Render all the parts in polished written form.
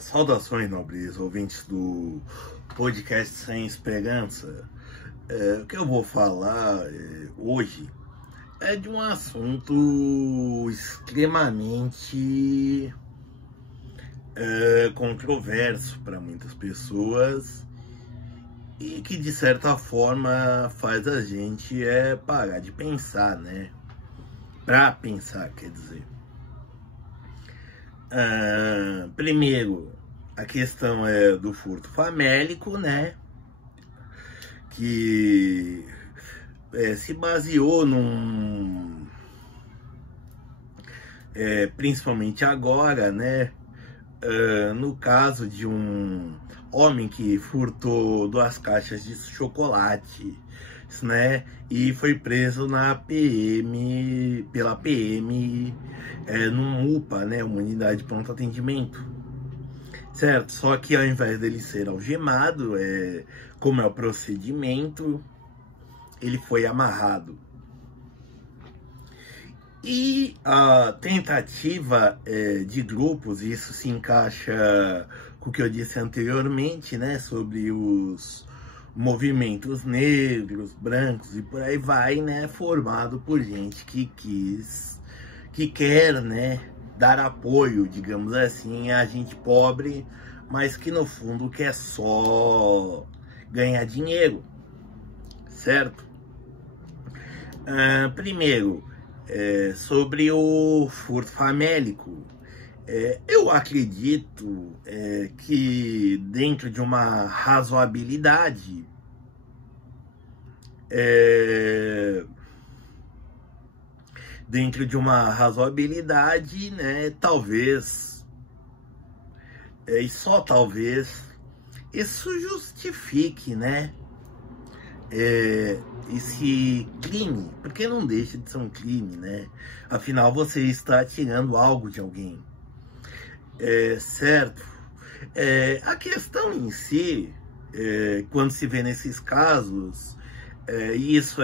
Saudações, nobres ouvintes do podcast Sem Esperança. O que eu vou falar hoje é de um assunto extremamente controverso para muitas pessoas e que, de certa forma, faz a gente parar de pensar, né? Para pensar, quer dizer. Primeiro, a questão do furto famélico, né? Que se baseou principalmente agora, né? No caso de um homem que furtou 2 caixas de chocolate, né? E foi preso pela PM, num UPA, né? Uma unidade de pronto atendimento, certo? Só que ao invés dele ser algemado, como é o procedimento, ele foi amarrado. E a tentativa de grupos, isso se encaixa com o que eu disse anteriormente, né, sobre os movimentos negros, brancos e por aí vai, né, formado por gente que quer, né, dar apoio, digamos assim, a gente pobre, mas que no fundo quer só ganhar dinheiro, certo? Primeiro, sobre o furto famélico, eu acredito que dentro de uma razoabilidade, né, talvez, e só talvez, isso justifique, né, esse crime, porque não deixa de ser um crime, né? Afinal, você está tirando algo de alguém, certo? A questão em si, quando se vê nesses casos, isso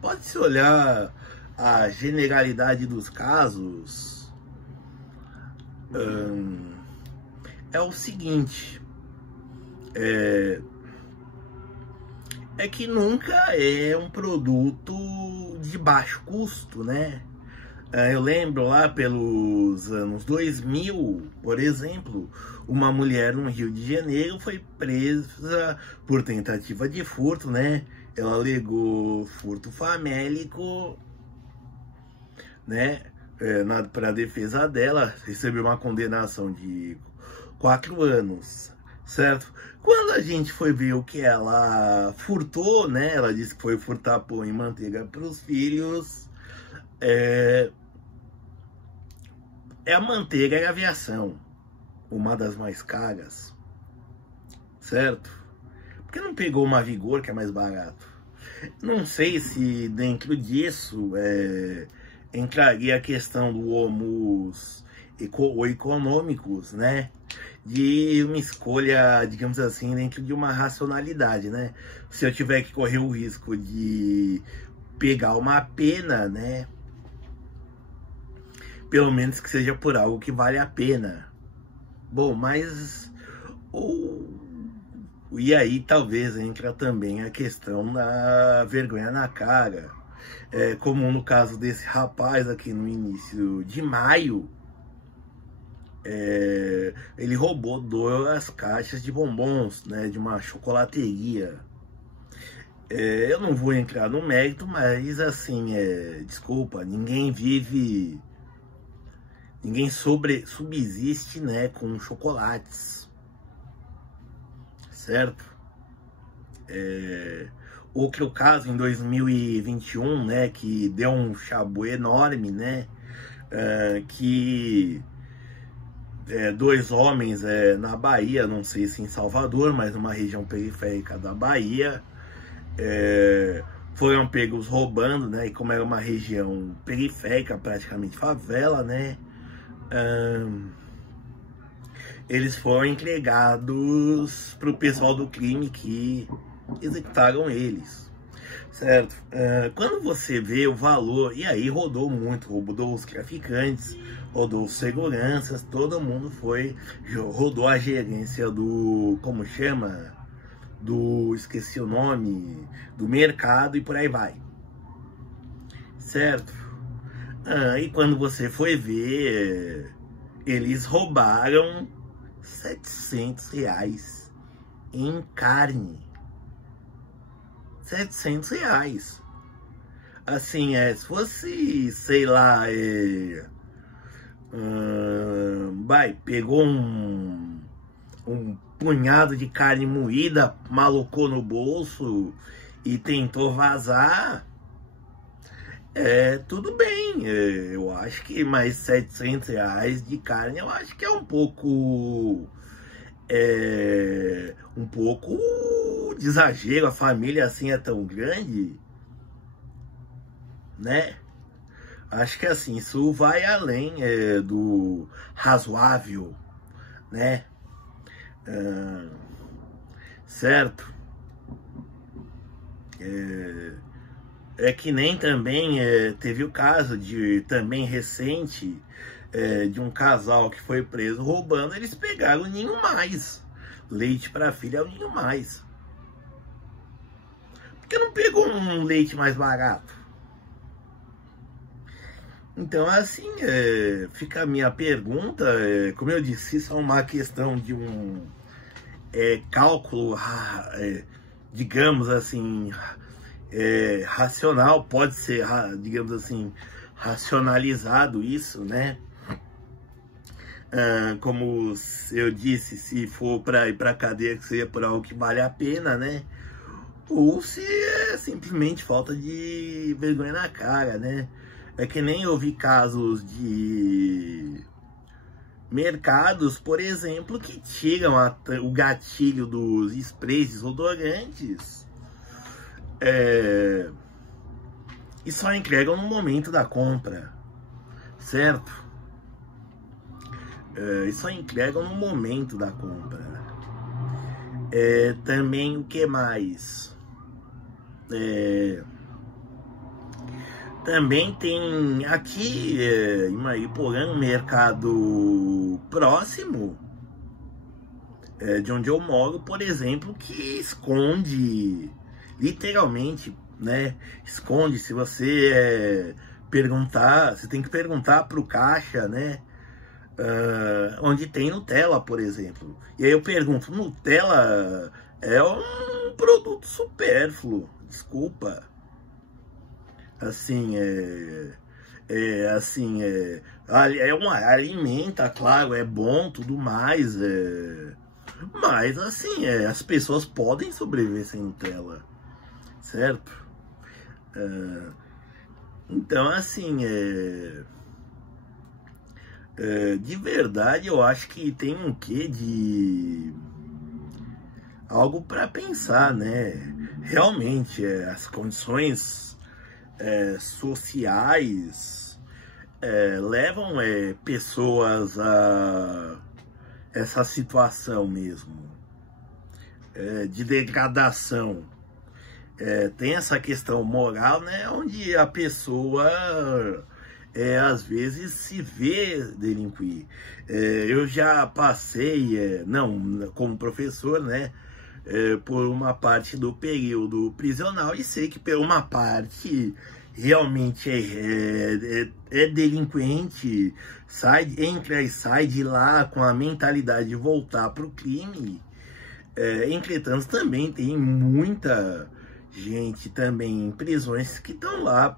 pode-se olhar a generalidade dos casos, é o seguinte, que nunca é um produto de baixo custo, né? Eu lembro lá pelos anos 2000, por exemplo, uma mulher no Rio de Janeiro foi presa por tentativa de furto, né? Ela alegou furto famélico, né? Para defesa dela, recebeu uma condenação de 4 anos. Certo? Quando a gente foi ver o que ela furtou, né? Ela disse que foi furtar pão e manteiga para os filhos. A manteiga e a aviação, uma das mais caras, certo? Porque não pegou uma Vigor, que é mais barato? Não sei se dentro disso entraria a questão do homus econômicos, né? De uma escolha, digamos assim, dentro de uma racionalidade, né? Se eu tiver que correr o risco de pegar uma pena, né? Pelo menos que seja por algo que vale a pena. Bom, mas... E aí talvez entra também a questão da vergonha na cara. Como no caso desse rapaz aqui no início de maio, ele roubou 2 caixas de bombons, né, de uma chocolateria. Eu não vou entrar no mérito, mas assim, desculpa, ninguém subsiste, né, com chocolates, certo? Outro caso em 2021, né, que deu um chabu enorme, né, que 2 homens na Bahia, não sei se em Salvador, mas numa região periférica da Bahia, foram pegos roubando, né? E como era uma região periférica, praticamente favela, né? Eles foram entregados para o pessoal do crime que executaram eles. certo? Quando você vê o valor, e aí rodou muito, rodou os traficantes, rodou os seguranças, todo mundo foi, rodou a gerência do, como chama? Esqueci o nome, do mercado e por aí vai, certo? E quando você foi ver, eles roubaram R$700 em carne. R$700. Assim, se fosse, sei lá, pegou um punhado de carne moída, malocou no bolso e tentou vazar, tudo bem. Eu acho que mais R$700 de carne, eu acho que é um pouco de exagero. A família assim é tão grande, né? Acho que assim, isso vai além do razoável, né? Certo? Que nem também teve o caso de também recente de um casal que foi preso roubando. Eles pegaram o Ninho Mais, leite para filha é o Ninho Mais. Por que não pegou um leite mais barato? Então assim, fica a minha pergunta. Como eu disse, isso é uma questão de um cálculo, digamos assim, racional, pode ser, digamos assim, racionalizado isso, né? Como eu disse, se for para ir para cadeia, que seria por algo que vale a pena, né? Ou se é simplesmente falta de vergonha na cara, né? É que nem eu vi casos de mercados, por exemplo, que tiram o gatilho dos sprays desodorantes e só entregam no momento da compra, certo? E só entregam no momento da compra. Também o que mais? Também tem aqui em Mariporã um mercado próximo de onde eu moro, por exemplo, que esconde, literalmente, né? Esconde. Se você perguntar, você tem que perguntar para o caixa, né? Onde tem Nutella, por exemplo. E aí eu pergunto, Nutella é um produto supérfluo, desculpa. Assim, alimenta, claro, é bom, tudo mais, mas assim, as pessoas podem sobreviver sem Nutella, certo? Então, assim, de verdade, eu acho que tem um quê de algo para pensar, né? Realmente, as condições sociais levam pessoas a essa situação mesmo de degradação. Tem essa questão moral, né, onde a pessoa às vezes se vê delinquir. Eu já passei, não como professor, né, por uma parte do período prisional, e sei que por uma parte realmente é delinquente, entra e sai de lá com a mentalidade de voltar para o crime. Entretanto, também tem muita gente também em prisões que estão lá,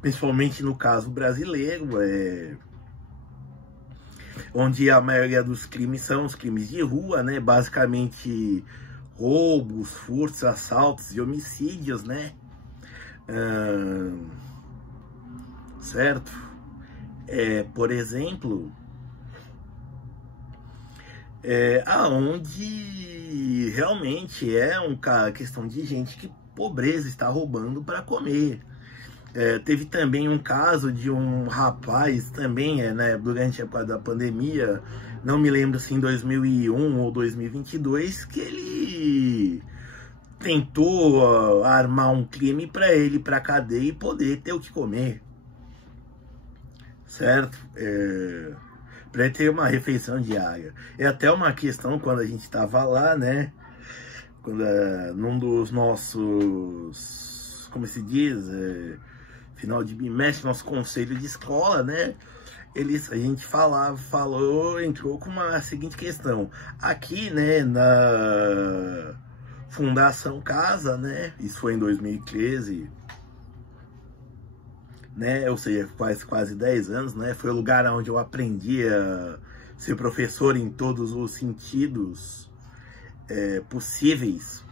principalmente no caso brasileiro, onde a maioria dos crimes são os crimes de rua, né? Basicamente roubos, furtos, assaltos e homicídios, né? Certo? Por exemplo, aonde realmente é uma questão de gente que pobreza está roubando para comer. Teve também um caso de um rapaz também, né, durante a época da pandemia, não me lembro se em 2001 ou 2022, que ele tentou armar um crime para ele ir para cadeia e poder ter o que comer, certo? Para ele ter uma refeição diária. É até uma questão quando a gente estava lá, né? Quando, num dos nossos, como se diz, final de bimestre, nosso conselho de escola, né? A gente entrou com uma seguinte questão. Aqui, né, na Fundação Casa, né? Isso foi em 2013, né? Ou seja, faz quase 10 anos, né? Foi o lugar onde eu aprendi a ser professor em todos os sentidos possíveis.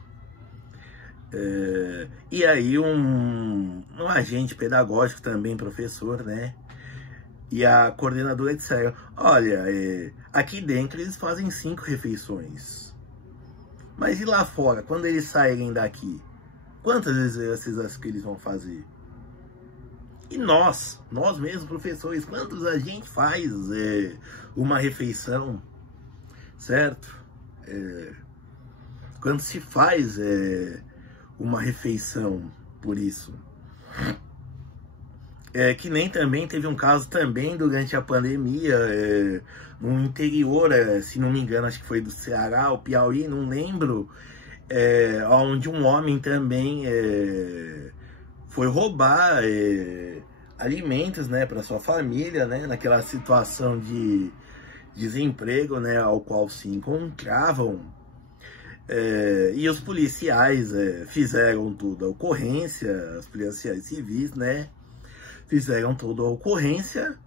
E aí um agente pedagógico também, professor, né? E a coordenadora disseram, olha, aqui dentro eles fazem 5 refeições. Mas e lá fora, quando eles saírem daqui? Quantas vezes vocês acham que eles vão fazer? E nós mesmos, professores, quantos a gente faz uma refeição, certo? Quando se faz uma refeição por isso? Que nem também teve um caso também durante a pandemia, no interior, se não me engano, acho que foi do Ceará, ou Piauí, não lembro, onde um homem também foi roubar alimentos, né, para sua família, né, naquela situação de desemprego, né, ao qual se encontravam. E os policiais fizeram toda a ocorrência, os policiais civis, né, fizeram toda a ocorrência.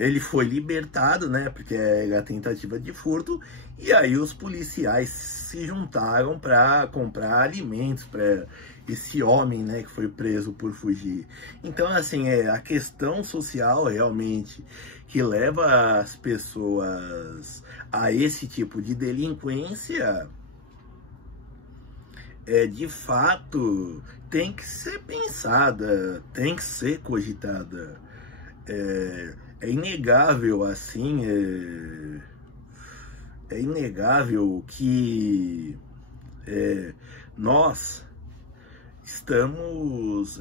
Ele foi libertado, né, porque era tentativa de furto, e aí os policiais se juntaram para comprar alimentos para esse homem, né, que foi preso por fugir. Então, assim, a questão social realmente que leva as pessoas a esse tipo de delinquência, de fato, tem que ser pensada, tem que ser cogitada. É inegável, assim, é inegável que nós estamos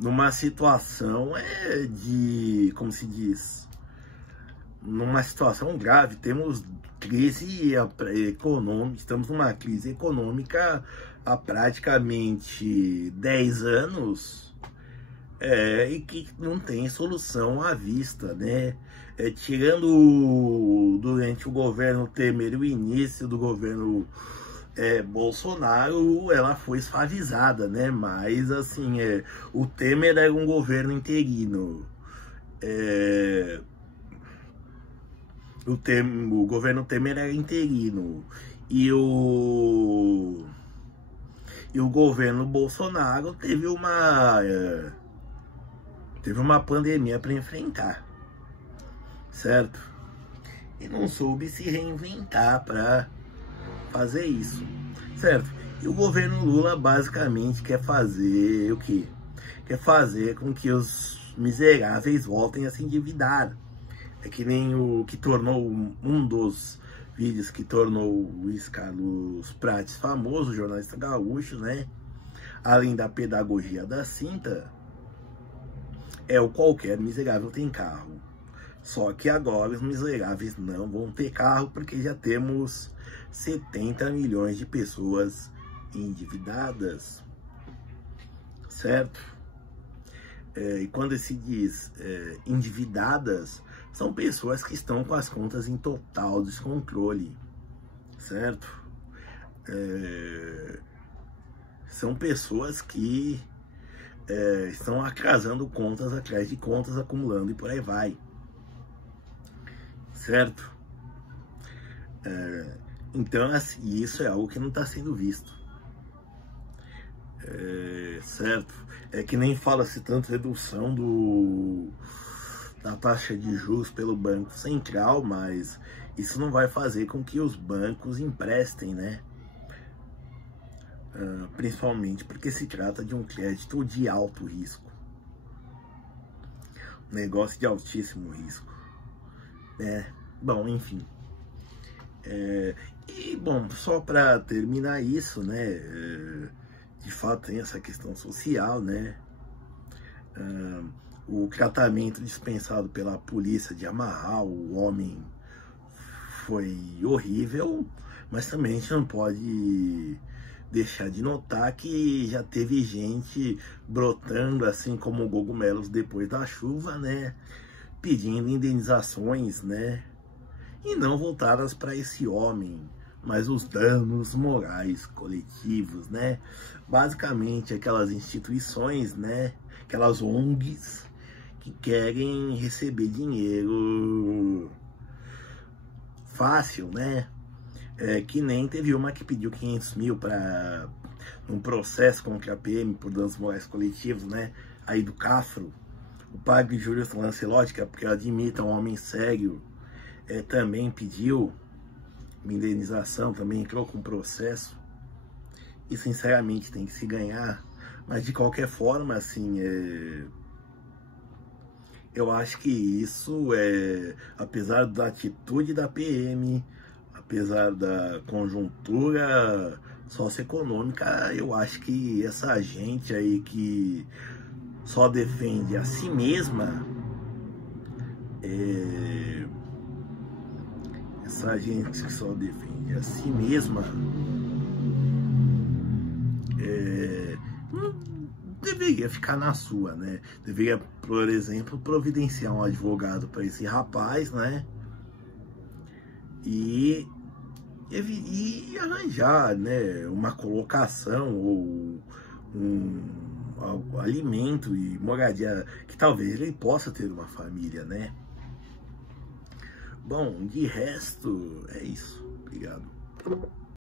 numa situação de, como se diz, numa situação grave. Temos crise econômica, estamos numa crise econômica há praticamente 10 anos, e que não tem solução à vista, né? Tirando durante o governo Temer e o início do governo Bolsonaro, ela foi suavizada, né? Mas assim, o Temer era um governo interino. O governo Temer era interino. E o governo Bolsonaro teve uma pandemia para enfrentar, certo? E não soube se reinventar para fazer isso, certo? E o governo Lula basicamente quer fazer o quê? Quer fazer com que os miseráveis voltem a se endividar. É que nem o que tornou um dos vídeos que tornou o Luiz Carlos Prates famoso, jornalista gaúcho, né? Além da pedagogia da cinta, o qualquer miserável tem carro. Só que agora os miseráveis não vão ter carro porque já temos 70 milhões de pessoas endividadas, certo? E quando se diz endividadas, são pessoas que estão com as contas em total descontrole, certo? São pessoas que estão atrasando contas atrás de contas, acumulando e por aí vai, certo? Então, assim, isso é algo que não está sendo visto, certo? É que nem fala-se tanto redução da taxa de juros pelo Banco Central, mas isso não vai fazer com que os bancos emprestem, né? Principalmente porque se trata de um crédito de alto risco, um negócio de altíssimo risco, né? Bom, enfim, E, bom, só para terminar isso, né, de fato tem essa questão social, né, o tratamento dispensado pela polícia de amarrar o homem foi horrível, mas também a gente não pode deixar de notar que já teve gente brotando assim como cogumelos depois da chuva, né, pedindo indenizações, né, e não voltadas para esse homem, mas os danos morais coletivos, né? Basicamente aquelas instituições, né? Aquelas ONGs que querem receber dinheiro fácil, né? Que nem teve uma que pediu 500 mil para um processo contra a PM por danos morais coletivos, né? Aí do Cafro, o padre Júlio Lancelotti, que é porque admita um homem sério, também pediu uma indenização, também entrou com processo, e sinceramente tem que se ganhar, mas de qualquer forma, assim, eu acho que isso apesar da atitude da PM, apesar da conjuntura socioeconômica, eu acho que essa gente aí que só defende a si mesma, essa gente que só defende a si mesma não deveria ficar na sua, né? Deveria, por exemplo, providenciar um advogado para esse rapaz, né? E arranjar, né, uma colocação ou um alimento e moradia, que talvez ele possa ter uma família, né? Bom, de resto, é isso. Obrigado.